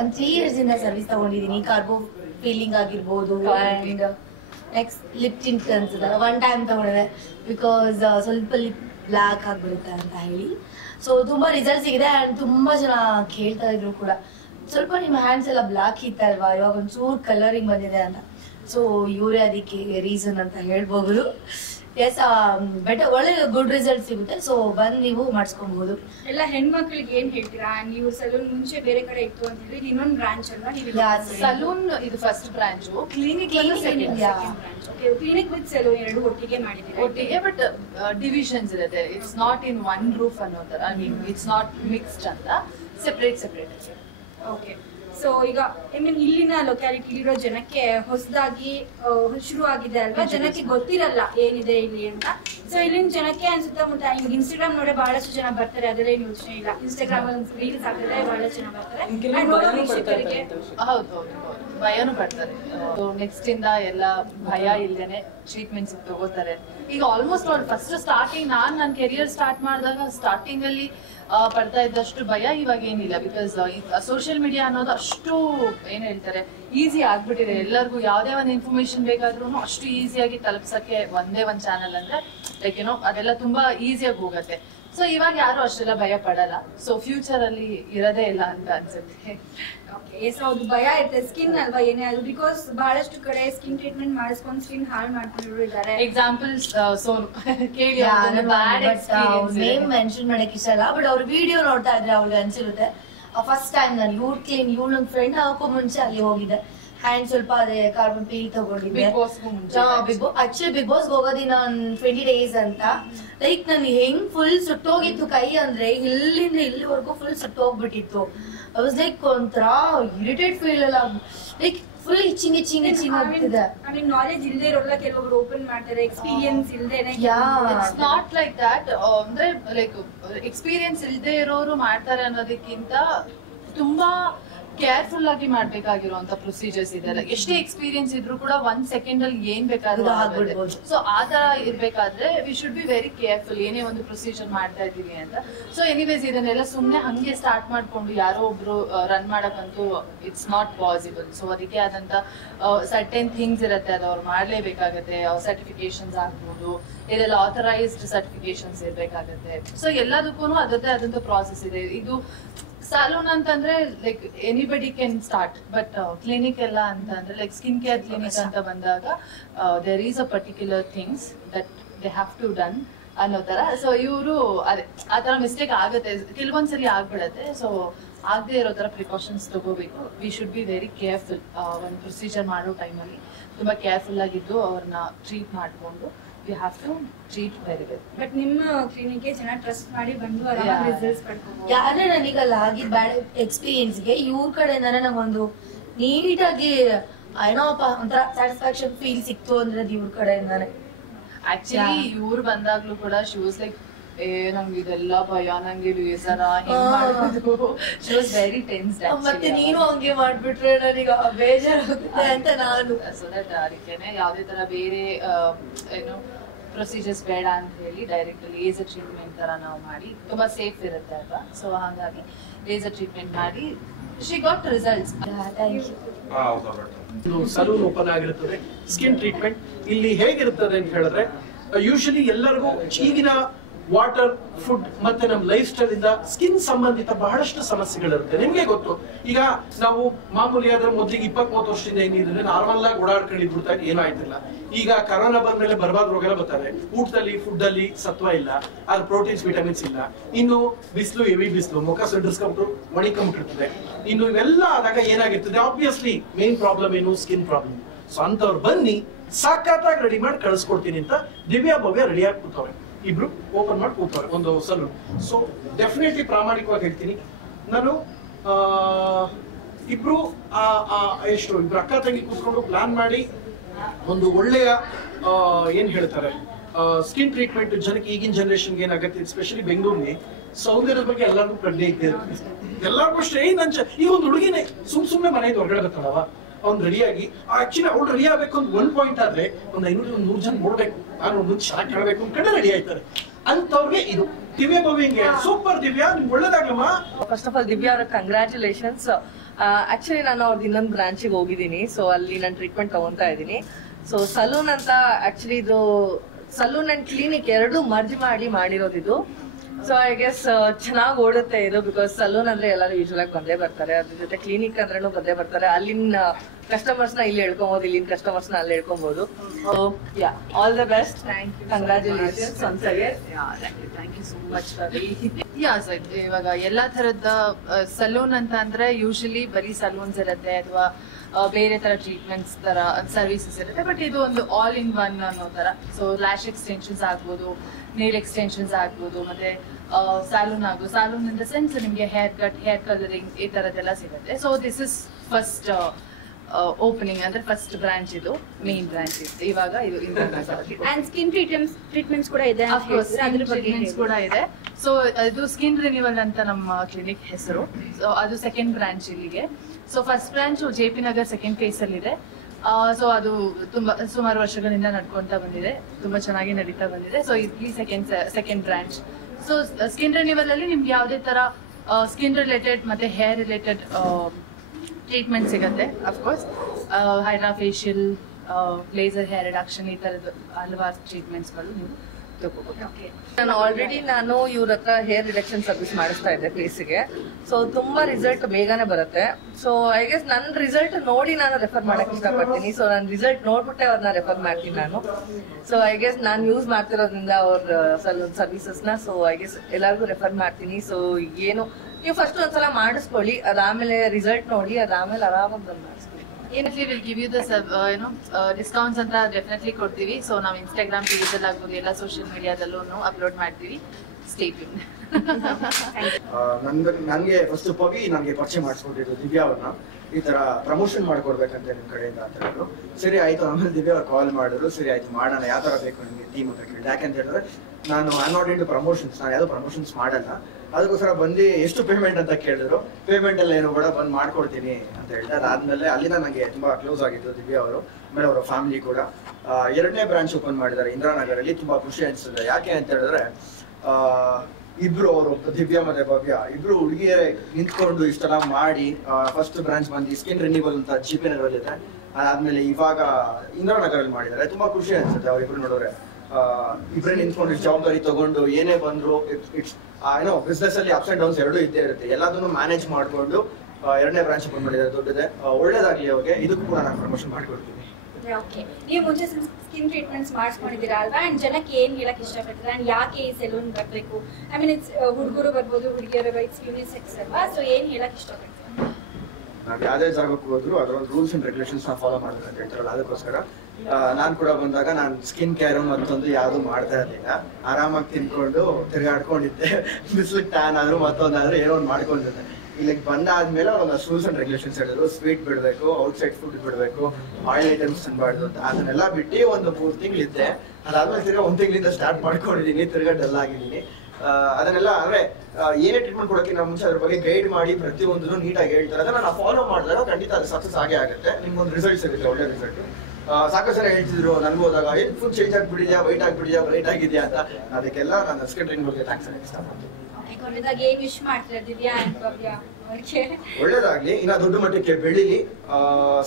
ಒಂದು 3 years ಇಂದ service ತಗೊಂಡಿದ್ದೀನಿ. ಕಾರ್ಬೋ ಫೀಲಿಂಗ್ ಆಗಿರ್ಬೋದು ಅಂಡ್ ನೆಕ್ಸ್ಟ್ ಲಿಪ್ ಟಿಂಟ್ ಅನ್ಸುತ್ತಲ್ಲ, 1 time ತಗೊಂಡಿದೆ ಬಿಕಾಸ್ ಸ್ವಲ್ಪ ಲಿಪ್ ಬ್ಲಾಕ್ ಆಗ್ಬಿಡುತ್ತೆ ಅಂತ ಹೇಳಿ. ಸೊ ತುಂಬಾ ರಿಸಲ್ಟ್ ಸಿಗಿದೆ ಅಂಡ್ ತುಂಬಾ ಜನ ಕೇಳ್ತಾ ಇದ್ರು ಕೂಡ, ಸ್ವಲ್ಪ ನಿಮ್ಮ ಹ್ಯಾಂಡ್ಸ್ ಎಲ್ಲ ಬ್ಲಾಕ್ ಇತ್ತಲ್ವಾ, ಇವಾಗ ಒಂಚೂರು ಕಲರಿಂಗ್ ಬಂದಿದೆ ಅಂತ. ಸೊ ಇವರೇ ಅದಕ್ಕೆ ರೀಸನ್ ಅಂತ ಹೇಳ್ಬಹುದು. ಎಸ್, ಬೆಟರ್ ಒಳ್ಳೆ ಗುಡ್ ರಿಸಲ್ಟ್ ಸಿಗುತ್ತೆ. ಸೊ ಬಂದು ನೀವು ಮಾಡಿಸ್ಕೊಬಹುದು. ಎಲ್ಲ ಹೆಣ್ಮಕ್ಳಿಗೆ ಏನ್ ಹೇಳ್ತೀರಾ? ನೀವು ಸಲೂನ್ ಮುಂಚೆ ಬೇರೆ ಕಡೆ ಇತ್ತು ಅಂತ ಹೇಳಿ ಇನ್ನೊಂದು ಬ್ರಾಂಚ್ ಅಲ್ವಾ? ಸಲೂನ್ ಇದು first branch, clinic clinic with salon ಎರಡು ಒಟ್ಟಿಗೆ ಮಾಡಿದೀವಿ ಒಟ್ಟಿಗೆ, ಬಟ್ ಡಿವಿಷನ್ಸ್ ಇರುತ್ತೆ. It's not in one roof ಅನ್ನೋ ತರ, ಇಟ್ಸ್ ನಾಟ್ ಮಿಕ್ಸ್ಡ್ ಅಂತ, ಸೆಪರೇಟ್. ಓಕೆ. ಸೊ ಈಗ ಇಲ್ಲಿನ ಲೊಕ್ಯಾಲಿಟಿ ಇರೋ ಜನಕ್ಕೆ ಹೊಸದಾಗಿ ಶುರು ಆಗಿದೆ ಅಲ್ವಾ, ಜನಕ್ಕೆ ಗೊತ್ತಿರಲ್ಲ ಏನಿದೆ ಇಲ್ಲಿ ಅಂತ. ಸೊ ಇಲ್ಲಿನ ಜನಕ್ಕೆ ಅನ್ಸುತ್ತೆ, ಮತ್ತೆ ಈಗ ಇನ್ಸ್ಟಾಗ್ರಾಮ್ ನೋಡಿ ಬಹಳಷ್ಟು ಜನ ಬರ್ತಾರೆ, ಅದೆಲ್ಲ ಏನು ಯೋಚನೆ ಇಲ್ಲ. ಇನ್ಸ್ಟಾಗ್ರಾಮ್ ಅಲ್ಲಿ ರೀಲ್ಸ್ ಹಾಕಿದ್ರೆ ಬಹಳಷ್ಟು ಜನ ಬರ್ತಾರೆ. ಹೌದು, ಭಯನೂ ಪಡ್ತಾರೆ. ನೆಕ್ಸ್ಟ್ ಇಂದ ಎಲ್ಲ ಭಯ ಇಲ್ದೇನೆ ಟ್ರೀಟ್ಮೆಂಟ್ಸ್ ತಗೋತಾರೆ. ಈಗ ಆಲ್ಮೋಸ್ಟ್ ಅವ್ರು ಫಸ್ಟ್ ಸ್ಟಾರ್ಟಿಂಗ್ ನನ್ನ ಕೆರಿಯರ್ ಸ್ಟಾರ್ಟ್ ಮಾಡಿದಾಗ ಸ್ಟಾರ್ಟಿಂಗ್ ಅಲ್ಲಿ ಪಡ್ತಾ ಇದ್ದಷ್ಟು ಭಯ ಇವಾಗ ಏನಿಲ್ಲ. ಬಿಕಾಸ್ ಸೋಷಿಯಲ್ ಮೀಡಿಯಾ ಅನ್ನೋದು ಅಷ್ಟು ಏನ್ ಹೇಳ್ತಾರೆ ಈಸಿ ಆಗ್ಬಿಟ್ಟಿದೆ. ಎಲ್ಲರಿಗೂ ಯಾವ್ದೇ ಒಂದು ಇನ್ಫಾರ್ಮೇಶನ್ ಬೇಕಾದ್ರೂ ಅಷ್ಟು ಈಸಿಯಾಗಿ ತಲುಪ್ಸಕ್ಕೆ ಒಂದೇ ಒಂದು ಚಾನಲ್ ಅಂದ್ರೆ ಲೈಕ್ ಅದೆಲ್ಲ ತುಂಬಾ ಈಸಿಯಾಗಿ ಹೋಗತ್ತೆ. ಸೊ ಇವಾಗ ಯಾರು ಅಷ್ಟೆಲ್ಲ ಭಯ ಪಡಲ್ಲ. ಸೊ ಫ್ಯೂಚರ್ ಅಲ್ಲಿ ಇರೋದೇ ಇಲ್ಲ ಅಂತ ಅನ್ಸುತ್ತೆ. ಸೊ ಅದು ಭಯ ಇರುತ್ತೆ ಸ್ಕಿನ್ ಅಲ್ವಾ, ಏನೇ ಅದು. ಬಿಕಾಸ್ ಬಹಳಷ್ಟು ಕಡೆ ಸ್ಕಿನ್ ಟ್ರೀಟ್ಮೆಂಟ್ ಮಾಡಿಸ್ಕೊಂಡು ಸ್ಕಿನ್ ಹಾಳು ಮಾಡ್ಕೊಂಡು ಇದ್ದಾರೆ. ಎಕ್ಸಾಂಪಲ್ಸ್ ಸೋನು ಕೇಳಿ, ನೇಮ್ ಮೆನ್ಷನ್ ಮಾಡಕ್ ಇಷ್ಟ ಇಲ್ಲ, ಬಟ್ ಅವ್ರ ವಿಡಿಯೋ ನೋಡ್ತಾ ಇದ್ರೆ ಅವ್ರಿಗೆ ಅನ್ಸಿರುತ್ತೆ. ಫಸ್ಟ್ ಟೈಮ್ ನಾನು ಇವಳು ನನ್ನ ಫ್ರೆಂಡ್ ಹಾಕೋ ಮುಂಚೆ ಅಲ್ಲಿ ಹೋಗಿದ್ದೆ. ಹ್ಯಾಂಡ್ ಸ್ವಲ್ಪ ಅದೇ ಕಾರ್ಬನ್ ಪೀಲ್ ತಗೊಂಡಿದ್ದೆ. ಆಕ್ಚುಲಿ ಬಿಗ್ ಬಾಸ್ ಹೋಗೋದಿನ 20 days ಅಂತ. ಲೈಕ್ ನನ್ ಹೆಂಗ್ ಫುಲ್ ಸುಟ್ಟೋಗಿತ್ತು ಕೈ ಅಂದ್ರೆ, ಇಲ್ಲಿಂದ ಇಲ್ಲಿವರೆಗೂ ಫುಲ್ ಸುಟ್ಟೋಗ್ಬಿಟ್ಟಿತ್ತು. ಐ ವಾಸ್ ಲೈಕ್ ಒಂಥರ ಇರಿಟೇಟ್ ಫೀಲ್ ಅಲ್ಲ, ಲೈಕ್ ಫುಲ್ ಇಚ್ಚಿಂಗ್ ಆಗ್ತಿದೆ. ನಾಲೆಜ್ ಇಲ್ಲದೆ ಇರೋಲ್ಲ ಕೆಲವೊಬ್ರು ಓಪನ್ ಮಾಡ್ತಾರೆ, ಎಕ್ಸ್ಪೀರಿಯನ್ಸ್ ಇಲ್ದೇನೆ. It's not like that. ಅಂದ್ರೆ ಲೈಕ್ ಎಕ್ಸ್ಪೀರಿಯನ್ಸ್ ಇಲ್ದೇ ಇರೋರು ಮಾಡ್ತಾರೆ ಅನ್ನೋದಕ್ಕಿಂತ ತುಂಬಾ ಕೇರ್ಫುಲ್ ಆಗಿ ಮಾಡ್ಬೇಕಾಗಿರುವಂತ ಪ್ರೊಸೀಜರ್ಸ್ ಇದೆ. ಎಷ್ಟೇ ಎಕ್ಸ್ಪೀರಿಯನ್ಸ್ ಇದ್ರು ಕೂಡ 1 second ಅಲ್ಲಿ ಏನ್ ಬೇಕಾದ್ರೂ ಆಗ್ಬೋದು. ಸೊ ಆ ತರ ಇರ್ಬೇಕಾದ್ರೆ we should be very careful ಏನೇ ಒಂದು ಪ್ರೊಸೀಜರ್ ಮಾಡ್ತಾ ಇದೀವಿ ಅಂತ. ಸೊ ಎನಿವೇಸ್ ಇದನ್ನೆಲ್ಲ ಸುಮ್ನೆ ಹಂಗೆ ಸ್ಟಾರ್ಟ್ ಮಾಡ್ಕೊಂಡು ಯಾರೋ ಒಬ್ರು ರನ್ ಮಾಡಕ್ಕಂತೂ ಇಟ್ಸ್ ನಾಟ್ ಪಾಸಿಬಲ್. ಸೊ ಅದಕ್ಕೆ ಆದಂತ ಸರ್ಟೆನ್ ಥಿಂಗ್ಸ್ ಇರುತ್ತೆ, ಅದು ಅವ್ರು ಮಾಡ್ಲೇಬೇಕಾಗತ್ತೆ. ಸರ್ಟಿಫಿಕೇಶನ್ಸ್ ಆಗ್ಬೋದು, ಇದೆಲ್ಲ ಆಥರೈಸ್ಡ್ ಸರ್ಟಿಫಿಕೇಶನ್ಸ್ ಇರ್ಬೇಕಾಗತ್ತೆ. ಸೊ ಎಲ್ಲದಕ್ಕೂ ಅದರದ್ದೇ ಆದಂತ ಪ್ರಾಸೆಸ್ ಇದೆ. ಇದು ಸಲೂನ್ ಅಂತಂದ್ರೆ like anybody can start, but clinic ಎಲ್ಲ ಅಂತಂದ್ರೆ ಲೈಕ್ ಸ್ಕಿನ್ ಕೇರ್ ಕ್ಲಿನಿಕ್ ಅಂತ ಬಂದಾಗ there is a particular things that they have to done ಅನ್ನೋ ತರ. ಸೊ ಇವರು ಅದೇ ಆ ತರ ಮಿಸ್ಟೇಕ್ ಆಗುತ್ತೆ, ಕೆಲವೊಂದ್ಸರಿ ಆಗ್ಬಿಡತ್ತೆ. ಸೊ ಆಗದೆ ಇರೋ ತರ ಪ್ರಿಕಾಷನ್ಸ್ ತಗೋಬೇಕು. We should be very careful. ಒಂದು ಪ್ರೊಸೀಜರ್ ಮಾಡೋ ಟೈಮಲ್ಲಿ ತುಂಬಾ ಕೇರ್ಫುಲ್ ಆಗಿದ್ದು ಅವ್ರನ್ನ ಟ್ರೀಟ್ ಮಾಡ್ಕೊಂಡು we have to treat very well. But ನಿಮ್ಮ ಕ್ಲಿನಿಕ್ ಗೆ ಜನ ಟ್ರಸ್ಟ್ ಮಾಡಿ ಬಂದು ಆರಾಮಾಗಿ ರಿಸಲ್ಟ್ಸ್ ಪಡ್ಕೋಬಹುದು. ಯಾರೇ ನನಗಲ್ಲ ಆಗಿದ್ ಬ್ಯಾಡ್ ಎಕ್ಸ್ಪೀರಿಯನ್ಸ್ ಗೆ ಇವ್ರ ಕಡೆಯಿಂದಾನೆ ನಂಗೊಂದು ನೀಟಾಗಿ ಏನೋಪ್ಪ ಒಂಥರ ಸ್ಯಾಟಿಸ್ಫ್ಯಾಕ್ಷನ್ ಫೀಲ್ ಸಿಕ್ತು ಅಂದ್ರೆ ಇವ್ರ ಕಡೆಯಿಂದಾನೆ. ಆಕ್ಚುಲಿ ಇವ್ರು ಬಂದಾಗ್ಲೂ ಕೂಡ ಶಿ ವಾಸ್ ಲೈಕ್ ನಂಗೆ ಇದೆಲ್ಲ ಭಯ, ನಂಗೆ ಲೇಸರ ಹೆಂಗ್ ಮಾಡೋದು, ಶಿ ವಾಸ್ ವೆರಿ ಟೆನ್ಸ್ಡ್. ಮತ್ತೆ ನೀನು ಹಂಗೆ ಮಾಡ್ಬಿಟ್ರೆ ನನಗೆ ಬೇಜಾರಾಗುತ್ತೆ ಅಂತ ನಾನು. ಸೊ ದಟ್ ಅದಕ್ಕೇನೆ ಯಾವ್ದೇ ತರ ಬೇರೆ ಏನು ಪ್ರೊಸೀಜರ್ಸ್ ಬೇಡ ಅಂತ ಹೇಳಿ ಡೈರೆಕ್ಟ್ ಲೇಸರ್ ಟ್ರೀಟ್ಮೆಂಟ್ ತರ ನಾವು ಮಾಡಿ ತುಂಬಾ ಸೇಫ್ ಇರುತ್ತೆ ಅಲ್ವಾ. ಸೊ ಹಾಗಾಗಿ ಲೇಸರ್ ಟ್ರೀಟ್ಮೆಂಟ್ ಮಾಡಿ she got results. Salon open ಆಗಿರುತ್ತದೆ. ಸ್ಕಿನ್ ಟ್ರೀಟ್ಮೆಂಟ್ ಇಲ್ಲಿ ಹೇಗಿರುತ್ತದೆ ಅಂತ ಹೇಳಿದ್ರೆ, ಯೂಶಲಿ ಎಲ್ಲರಿಗೂ ಈಗಿನ ವಾಟರ್, ಫುಡ್ ಮತ್ತೆ ನಮ್ಮ ಲೈಫ್ ಸ್ಟೈಲ್ ಇಂದ ಸ್ಕಿನ್ ಸಂಬಂಧಿತ ಬಹಳಷ್ಟು ಸಮಸ್ಯೆಗಳಿರುತ್ತೆ. ನಿಮ್ಗೆ ಗೊತ್ತು, ಈಗ ನಾವು ಮಾಮೂಲಿ ಆದ್ರೆ ಮೊದಲಿಗೆ 20-30 ವರ್ಷದಿಂದ ಏನಿದ್ರೆ ನಾರ್ಮಲ್ ಆಗಿ ಓಡಾಡ್ಕೊಂಡಿದ್ಬಿಡ್ತಾ ಏನೂ ಆಯ್ತಿಲ್ಲ. ಈಗ ಕರೋನಾ ಬಂದ್ಮೇಲೆ ಬರ್ಬಾದ ರೋಗ ಎಲ್ಲ ಬರ್ತಾರೆ. ಊಟದಲ್ಲಿ, ಫುಡ್ ಅಲ್ಲಿ ಸತ್ವ ಇಲ್ಲ, ಅದ್ರ ಪ್ರೋಟೀನ್ಸ್, ವಿಟಮಿನ್ಸ್ ಇಲ್ಲ. ಇನ್ನು ಬಿಸಿಲು, ಹೆವಿ ಬಿಸಿಲು, ಮುಖ ಸಿಡಿಸ್ಕೊಂಡ್ಬಿಟ್ಟು ಒಣಿಕೊಂಡ್ಬಿಟ್ಟಿರ್ತದೆ. ಇನ್ನು ಇವೆಲ್ಲ ಆದಾಗ ಏನಾಗಿರ್ತದೆ, ಆಬ್ವಿಯಸ್ಲಿ ಮೇನ್ ಪ್ರಾಬ್ಲಮ್ ಏನು, ಸ್ಕಿನ್ ಪ್ರಾಬ್ಲಮ್. ಸೊ ಅಂತವ್ರು ಬನ್ನಿ, ಸಾಕಾಗಿ ರೆಡಿ ಮಾಡಿ ಕಳಿಸ್ಕೊಡ್ತೀನಿ ಅಂತ ದಿವ್ಯಾ ಭವ್ಯ ರೆಡಿಯಾಗಿ ಕೂತವ್ರೆ. ಇಬ್ರು ಓಪನ್ ಮಾಡಿ ಕೂತವ್ರೆ ಒಂದು ಸಲೂನ್. ಸೊ ಡೆಫಿನೆಟ್ಲಿ ಪ್ರಾಮಾಣಿಕವಾಗಿ ಹೇಳ್ತೀನಿ, ನಾನು ಇಬ್ರು ಅಕ್ಕ ತಂಗಿ ಕೂತ್ಕೊಂಡು ಪ್ಲಾನ್ ಮಾಡಿ ಒಂದು ಒಳ್ಳೆಯ ಏನ್ ಹೇಳ್ತಾರೆ ಸ್ಕಿನ್ ಟ್ರೀಟ್ಮೆಂಟ್ ಜನಕ್ಕೆ ಈಗಿನ ಜನರೇಷನ್ಗೆ ಏನಾಗುತ್ತೆ, ಎಸ್ಪೆಷಲಿ ಬೆಂಗಳೂರಿಗೆ ಸೌಂದರ್ಯದ ಬಗ್ಗೆ ಎಲ್ಲರಿಗೂ ಪ್ರಜ್ಞೆ ಇದ್ದೇ ಇರುತ್ತೆ. ಎಲ್ಲರಿಗೂ ಅಷ್ಟೇ ಈಗ ಒಂದು ಹುಡುಗಿನೇ ಸುಮ್ನೆ ಮನೆಯಿಂದ ಹೊರಗಡೆ ಬರ್ತಾಳವ, ಅವ್ನು ರೆಡಿಯಾಗಿ ಆಕ್ಚುಲಿ ಅವ್ಳು ರೆಡಿ ಆಗ್ಬೇಕು ಅಂತ 1 point ಆದ್ರೆ ಒಂದು 500-100 ಜನ ನೋಡ್ಬೇಕು, ನಾನು ಮುಂದೆ ಚೆನ್ನಾಗಿ ಕಾಣಬೇಕು ಅಂತ ಕಡೆ ರೆಡಿ ಆಯ್ತಾರೆ. ಅಂತವ್ರಿಗೆ ಇದು ದಿವ್ಯಾ ಭವ್ಯಂಗೆ ಸೂಪರ್. ದಿವ್ಯಾ, ನಿಮ್ಗೆ ಒಳ್ಳೇದಾಗ್ಲಮ್ಮ. ಫಸ್ಟ್ ಆಫ್ ಆಲ್ ದಿವ್ಯಾ ಅವ್ರ ಕಂಗ್ರಾಚುಲೇಷನ್ಸ್. ಆಕ್ಚುಲಿ ನಾನು ಅವ್ರದ್ದು ಇನ್ನೊಂದು ಬ್ರಾಂಚಿಗೆ ಹೋಗಿದ್ದೀನಿ. ಸೊ ಅಲ್ಲಿ ನಾನು ಟ್ರೀಟ್ಮೆಂಟ್ ತಗೊಂತಾ ಇದ್ದೀನಿ. ಸೊ ಸಲೂನ್ ಅಂತ ಆಕ್ಚುಲಿ ಇದು ಸಲೂನ್ ಅಂಡ್ ಕ್ಲಿನಿಕ್ ಎರಡು ಮರ್ಜ್ ಮಾಡಿರೋದಿದು. ಸೊ ಐ ಗೆಸ್ ಚೆನ್ನಾಗಿ ಓಡುತ್ತೆ ಇದು, ಬಿಕಾಸ್ ಸಲೂನ್ ಅಂದ್ರೆ ಎಲ್ಲರೂ ಯೂಶುವಲ್ ಆಗಿ ಬಂದೇ ಬರ್ತಾರೆ, ಅದ್ರ ಜೊತೆ ಕ್ಲಿನಿಕ್ ಅಂದ್ರೂ ಬಂದೇ ಬರ್ತಾರೆ. ಅಲ್ಲಿನ ಕಸ್ಟಮರ್ಸ್ ನ ಇಲ್ಲಿ ಹೇಳ್ಕೊಬಹುದು, ಇಲ್ಲಿನ ಕಸ್ಟಮರ್ಸ್ ನ ಅಲ್ಲಿ ಹೇಳ್ಕೊಬಹುದು. Yeah, all the best. Congratulations once again. Thank you so much Ravi. Yeah sir, ಇವಾಗ ಎಲ್ಲಾ ತರದ ಸಲೂನ್ ಅಂತ ಅಂದ್ರೆ ಯೂಶಲಿ ಬರೀ ಸಲೂನ್ಸ್ ಇರುತ್ತೆ ಅಥವಾ ಬೇರೆ ತರ ಟ್ರೀಟ್ಮೆಂಟ್ಸ್ ತರ ಸರ್ವಿಸಸ್ ಇರುತ್ತೆ. ಬಟ್ ಇದು ಒಂದು ಆಲ್ ಇನ್ ಒನ್ ಅನ್ನೋ ತರ. ಸೊ ಲ್ಯಾಶ್ ಎಕ್ಸ್ಟೆನ್ಷನ್ಸ್ ಆಗ್ಬೋದು, ನೇಲ್ ಎಕ್ಸ್ಟೆನ್ಷನ್ಸ್ ಆಗ್ಬೋದು, ಮತ್ತೆ ಸಾಲೂನ್ ಇನ್ ದ ಸೆನ್ಸ್ ನಿಮ್ಗೆ ಹೇರ್ ಕಟ್, ಹೇರ್ ಕಲರಿಂಗ್ ಈ ತರದೆಲ್ಲ ಸಿಗುತ್ತೆ. So this is first opening ಅಂದ್ರೆ ಫಸ್ಟ್ ಬ್ರಾಂಚ್, ಇದು ಮೇನ್ ಬ್ರಾಂಚ್ ಇವಾಗ ಅಂಡ್ ಸ್ಕಿನ್ ಟ್ರೀಟ್ಮೆಂಟ್ಸ್ ಕೂಡ ಇದೆ, ಟ್ರೀಟ್ಮೆಂಟ್ಸ್ ಕೂಡ ಇದೆ. ಸೊ ಇದು ಸ್ಕಿನ್ ರಿನ್ಯೂವಲ್ ಅಂತ ನಮ್ಮ ಕ್ಲಿನಿಕ್ ಹೆಸರು. ಸೊ ಅದು ಸೆಕೆಂಡ್ ಬ್ರಾಂಚ್ ಇಲ್ಲಿಗೆ. So first branch JP Nagar second phase ಅಲ್ಲಿ ಇದೆ. ಸೊ ಅದು ತುಂಬಾ ಸುಮಾರು ವರ್ಷಗಳಿಂದ ನಡ್ಕೊಂತ ಬಂದಿದೆ, ತುಂಬಾ ಚೆನ್ನಾಗಿ ನಡೀತಾ ಬಂದಿದೆ. ಸೊ ಇಲ್ಲಿ second branch. So skin renewal ಅಲ್ಲಿ ನಿಮ್ಗೆ ಯಾವುದೇ ತರ ಸ್ಕಿನ್ ರಿಲೇಟೆಡ್ ಮತ್ತೆ ಹೇರ್ ರಿಲೇಟೆಡ್ ಟ್ರೀಟ್ಮೆಂಟ್ ಸಿಗುತ್ತೆ. Of course hydra facial, laser hair reduction, ಈ ತರದ ಹಲವಾರು ಟ್ರೀಟ್ಮೆಂಟ್ಸ್ಗಳು ನೀವು ತಗೋಬಹುದು. ನಾನು ಇವ್ರ ಹತ್ರ ಹೇರ್ ರಿಡಕ್ಷನ್ ಸರ್ವಿಸ್ ಮಾಡಿಸ್ತಾ ಇದ್ದೆ ಫೇಸಿಗೆ. ಸೊ ತುಂಬಾ ರಿಸಲ್ಟ್ ಬೇಗನೆ ಬರುತ್ತೆ. ಸೊ ಐ ಗೆಸ್ ನನ್ನ ರಿಸಲ್ಟ್ ನೋಡಿ ನಾನು ರೆಫರ್ ಮಾಡಕ್ ಇಷ್ಟಪಡ್ತೀನಿ. ಸೊ ನನ್ನ ರಿಸಲ್ಟ್ ನೋಡ್ಬಿಟ್ಟೆ ಅವ್ರನ್ನ ರೆಫರ್ ಮಾಡ್ತೀನಿ ನಾನು. ಸೊ ಐ ಗೆಸ್ ನಾನು ಯೂಸ್ ಮಾಡ್ತಿರೋದ್ರಿಂದ ಅವ್ರ ಸಲೂನ್ ಸರ್ವಿಸಸ್ ನ, ಸೊ ಐ ಗೆಸ್ ಎಲ್ಲರಿಗೂ ರೆಫರ್ ಮಾಡ್ತೀನಿ. ಸೊ ಏನು ನೀವು ಫಸ್ಟ್ ಒಂದ್ಸಲ ಮಾಡಿಸ್ಕೊಳ್ಳಿ, ಅದಾದ್ಮೇಲೆ ರಿಸಲ್ಟ್ ನೋಡಿ, ಅದಾದ್ಮೇಲೆ ಆರಾಮಾಗಿ ಬಂದು ಮಾಡಿಸ್ಕೊಳ್ಳಿ. ಏನಕ್ಕೆ will give you the discounts ಅಂತ ಡೆಫಿನೆಟ್ಲಿ ಕೊಡ್ತೀವಿ. ಸೊ ನಾವು ಇನ್ಸ್ಟಾಗ್ರಾಮ್ ಪೇಜ್ ಅಲ್ಲಿ ಆಗ್ಬೋದು, ಎಲ್ಲ ಸೋಷಿಯಲ್ ಮೀಡಿಯಾದಲ್ಲೂ ಅಪ್ಲೋಡ್ ಮಾಡ್ತೀವಿ. Stay tuned. ನನಗೆ ಫಸ್ಟ್ ಪವಿ ನನಗೆ ಪರಿಚಯ ಮಾಡಿಸ್ಕೊಟ್ಟಿದ್ದು ದಿವ್ಯಾ ಅವ್ರನ್ನ. ಈ ತರ ಪ್ರಮೋಷನ್ ಮಾಡ್ಕೊಡ್ಬೇಕಂತ ನಿಮ್ ಕಡೆಯಿಂದ ಅಂತ ಹೇಳಿದ್ರು. ಸರಿ ಆಯ್ತು. ಆಮೇಲೆ ದಿವ್ಯಾ ಕಾಲ್ ಮಾಡಿದ್ರು. ಸರಿ ಆಯ್ತು ಮಾಡೋಣ, ಯಾವ ತರ ಬೇಕು ನಿಮ್ಗೆ ಟೀಮ್ ಅಂತ ಕೇಳಿದೆ. ಯಾಕಂತ ಹೇಳಿದ್ರೆ ನಾನು ನಾಟ್ ಇಂಟು ಪ್ರಮೋಷನ್ಸ್, ನಾನು ಯಾವ್ದು ಪ್ರಮೋಷನ್ಸ್ ಮಾಡಲ್ಲ. ಅದಕ್ಕೋಸ್ಕರ ಬಂದು ಎಷ್ಟು ಪೇಮೆಂಟ್ ಅಂತ ಕೇಳಿದ್ರು. ಪೇಮೆಂಟ್ ಎಲ್ಲ ಏನು ಕೂಡ ಬಂದು ಮಾಡ್ಕೊಡ್ತೀನಿ ಅಂತ ಹೇಳಿದೆ. ಅದಾದ್ಮೇಲೆ ಅಲ್ಲಿಂದ ನನಗೆ ತುಂಬಾ ಕ್ಲೋಸ್ ಆಗಿತ್ತು ದಿವ್ಯಾ ಅವರು, ಆಮೇಲೆ ಅವರ ಫ್ಯಾಮಿಲಿ ಕೂಡ. ಎರಡನೇ ಬ್ರಾಂಚ್ ಓಪನ್ ಮಾಡಿದ್ದಾರೆ ಇಂದಿರಾನಗರಲ್ಲಿ. ತುಂಬಾ ಖುಷಿ ಅನಿಸ್ತದೆ. ಯಾಕೆ ಅಂತ ಹೇಳಿದ್ರೆ ಇಬ್ರು ಅವರು, ದಿವ್ಯಾ ಮತ್ತೆ ಭವ್ಯ, ಇಬ್ರು ಹುಡುಗಿಯರೇ ನಿಂತ್ಕೊಂಡು ಇಷ್ಟೆಲ್ಲ ಮಾಡಿ ಫಸ್ಟ್ ಬ್ರಾಂಚ್ ಬಂದು ಸ್ಕಿನ್ ರಿನ್ಯೂವಲ್ ಅಂತ JP ನಗರಲ್ಲಿ ಇದೆ. ಅದಾದ್ಮೇಲೆ ಇವಾಗ ಇಂದಿರಾನಗರಲ್ಲಿ ಮಾಡಿದ್ದಾರೆ. ತುಂಬಾ ಖುಷಿ ಅನ್ಸುತ್ತೆ ಅವ್ರಿಬ್ರು ನೋಡಿದ್ರೆ. ಇಬ್ಬರೇ ನಿಂತ್ಕೊಂಡು ಜವಾಬ್ದಾರಿ ತಗೊಂಡು ಏನೇ ಬಂದ್ರು, ಇಟ್ಸ್ ಏನೋ ಬಿಸ್ನೆಸ್ ಅಲ್ಲಿ ಅಪ್ಸ್ ಅಂಡ್ ಡೌನ್ಸ್ ಎರಡೂ ಇದ್ದೇ ಇರುತ್ತೆ. ಎಲ್ಲದನ್ನು ಮ್ಯಾನೇಜ್ ಮಾಡ್ಕೊಂಡು ಎರಡನೇ ಬ್ರಾಂಚ್ ಓಪನ್ ಮಾಡಿದ್ದಾರೆ. ದೊಡ್ಡದೆ, ಒಳ್ಳೇದಾಗ್ಲಿ ಅವ್ರಿಗೆ. ಇದಕ್ಕೂ ಕೂಡ ನಾನು ಪ್ರಮೋಷನ್ ಮಾಡ್ಕೊಡ್ತೀನಿ. ಓಕೆ, ನೀವು ಮುಂಚೆ ಸ್ಕಿನ್ ಟ್ರೀಟ್ಮೆಂಟ್ಸ್ ಮಾಡಿಸ್ಕೊಂಡಿದ್ದೀರಾ ಅಲ್ವಾ? ಅಂಡ್ ಜನಕ್ಕೆ ಏನ್ ಹೇಳಕ್ ಇಷ್ಟಪಡ್ತೀರಾ? ಅಂಡ್ ಯಾಕೆ ಈ ಸೆಲೂನ್ ಬರ್ಬೇಕು? ಐ ಮೀನ್ ಇಟ್ಸ್ ಹುಡುಗರು ಬರ್ಬೋದು, ಹುಡುಗಿಯರು, ಇಟ್ಸ್ ಯೂನಿಸೆಕ್ಸ್ ಅಲ್ವಾ? ಸೊ ಏನ್ ಹೇಳಕ್ ಇಷ್ಟಪಡ್ತೀರಾ? ನಾವ್ ಯಾವ್ದೇ ಜಾಗಕ್ಕೆ ಹೋದ್ರು ಅದರ ಒಂದು ರೂಲ್ಸ್ ಅಂಡ್ ರೆಗ್ಯುಲೇಷನ್ಸ್ ನ ಫಾಲೋ ಮಾಡ್ಬೇಕಂತ ಹೇಳ್ತಾರಲ್ಲ, ಅದಕ್ಕೋಸ್ಕರ ನಾನ್ ಕೂಡ ಬಂದಾಗ ನಾನು ಸ್ಕಿನ್ ಕೇರ್ ಮತ್ತೊಂದು ಯಾವ್ದು ಮಾಡ್ತಾ ಇರ್ಲಿಲ್ಲ. ಆರಾಮಾಗಿ ತಿನ್ಕೊಂಡು ತಿರ್ಗಾಡ್ಕೊಂಡಿದ್ದೆ. ಬಿಸಿಲಿಗೆ ಟ್ಯಾನ್ ಆದ್ರೂ ಮತ್ತೊಂದಾದ್ರೂ ಏನೋ ಒಂದು ಮಾಡ್ಕೊಂಡಿದ್ದೆ. ಇಲ್ಲಿಗೆ ಬಂದಾದ್ಮೇಲೆ ಒಂದು ರೂಲ್ಸ್ ಅಂಡ್ ರೆಗ್ಯುಲೇಷನ್ಸ್ ಹೇಳಿದ್ರು. ಸ್ವೀಟ್ ಬಿಡಬೇಕು, ಔಟ್ಸೈಡ್ ಫುಡ್ ಬಿಡಬೇಕು, ಆಯಿಲ್ ಐಟಮ್ಸ್ ತಿನ್ಬಾರ್ದು ಅಂತ. ಅದನ್ನೆಲ್ಲ ಬಿಟ್ಟು ಒಂದು 3 ತಿಂಗಳಿದ್ದೆ. ಅದಾದ್ಮೇಲೆ ತಿರ್ಗಾ 1 ತಿಂಗಳಿಂದ ಸ್ಟಾರ್ಟ್ ಮಾಡ್ಕೊಂಡಿದ್ದೀನಿ. ತಿರ್ಗಾ ಡಲ್ ಆಗಿದ್ದೀನಿ. ಅದನ್ನೆಲ್ಲ ಅಂದ್ರೆ ಏನೇ ಟ್ರೀಟ್ಮೆಂಟ್ ಕೊಡೋಕ್ಕಿಂತ ಮುಂಚೆ ಅದ್ರ ಬಗ್ಗೆ ಗೈಡ್ ಮಾಡಿ ಪ್ರತಿಯೊಂದನ್ನು ನೀಟಾಗಿ ಹೇಳ್ತಾರೆ. ಅದನ್ನ ನಾವು ಫಾಲೋ ಮಾಡಿದಾಗ ಖಂಡಿತ ಅದು ಸಕ್ಸಸ್ ಆಗೇ ಆಗುತ್ತೆ. ನಿಮ್ಗೊಂದು ರಿಸಲ್ಟ್ ಸಿಗುತ್ತೆ, ಒಳ್ಳೆ ರಿಸಲ್ಟ್. ಸಾಕಷ್ಟು ಜನ ಹೇಳ್ತಿದ್ರು ನನ್ಗೂ ಹೋದಾಗ, ಏನ್ ಫುಲ್ ಚೇಂಜ್ ಆಗ್ಬಿಟ್ಟಿದ್ಯಾ, ವೈಟ್ ಆಗ್ಬಿಟ್ಟಿದ್ಯಾ, ಬ್ರೈಟ್ ಆಗಿದ್ಯಾ ಅಂತ. ಅದಕ್ಕೆಲ್ಲ ನಾನು ಸ್ಕಿನ್ ಟ್ರೀಟ್ಮೆಂಟ್ ಬಗ್ಗೆ ಥ್ಯಾಂಕ್ಸ್ ಹೇಳಕ್ ಇಷ್ಟಪಡ್ತೀನಿ. ಒಳ್ಳೇದಾಗ್ಲಿ, ಇನ್ನ ದೊಡ್ಡ ಮಟ್ಟಕ್ಕೆ ಬೆಳಿಲಿ.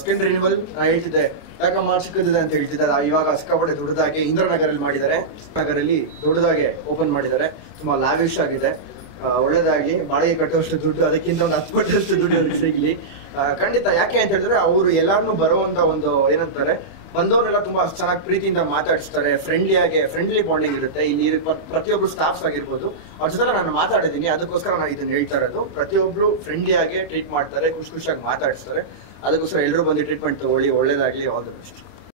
ಸ್ಕಿನ್ ರಿನ್ಯೂವಲ್ ನಾ ಹೇಳ್ತಿದ್ದೆ, ಯಾಕಮ್ಮ ಸಿಕ್ಕಿದೆ ಅಂತ ಹೇಳ್ತಿದ್ದೆ. ಇವಾಗ ಸಿಕ್ಕಾಪಟ್ಟೆ ದೊಡ್ಡದಾಗಿ ಇಂದಿರಾನಗರಲ್ಲಿ ಮಾಡಿದ್ದಾರೆ. ನಗರಲ್ಲಿ ದೊಡ್ಡದಾಗಿ ಓಪನ್ ಮಾಡಿದ್ದಾರೆ. ತುಂಬಾ ಲಾವಿಶ್ ಆಗಿದೆ. ಒಳ್ಳೇದಾಗಿ ಬಾಡಿಗೆ ಕಟ್ಟುವಷ್ಟು ದುಡ್ಡು, ಅದಕ್ಕಿಂತ ಒಂದು 10 ಪಟ್ಟಷ್ಟು ದುಡ್ಡು ಅವ್ರಿಗೆ ಸಿಗ್ಲಿ ಖಂಡಿತ. ಯಾಕೆ ಅಂತ ಹೇಳಿದ್ರೆ ಅವರು ಎಲ್ಲಾರನ್ನೂ ಬರುವಂತ ಒಂದು ಏನಂತಾರೆ, ಬಂದವರೆಲ್ಲ ತುಂಬಾ ಚೆನ್ನಾಗಿ ಪ್ರೀತಿಯಿಂದ ಮಾತಾಡಿಸ್ತಾರೆ. ಫ್ರೆಂಡ್ಲಿ ಬಾಂಡಿಂಗ್ ಇರುತ್ತೆ. ಇಲ್ಲಿ ಪ್ರತಿಯೊಬ್ರು ಸ್ಟಾಫ್ಸ್ ಆಗಿರ್ಬೋದು, ಅವ್ರ ಜೊತೆ ನಾನು ಮಾತಾಡಿದ್ದೀನಿ. ಅದಕ್ಕೋಸ್ಕರ ನಾನು ಇದನ್ನ ಹೇಳ್ತಾ ಇರೋದು. ಪ್ರತಿಯೊಬ್ರು ಫ್ರೆಂಡ್ಲಿ ಆಗಿ ಟ್ರೀಟ್ ಮಾಡ್ತಾರೆ, ಖುಷಿಯಾಗಿ ಮಾತಾಡಿಸ್ತಾರೆ. ಅದಕ್ಕೋಸ್ಕರ ಎಲ್ಲರೂ ಬಂದು ಟ್ರೀಟ್ಮೆಂಟ್ ತಗೊಳ್ಳಿ. ಒಳ್ಳೇದಾಗ್ಲಿ. All the best.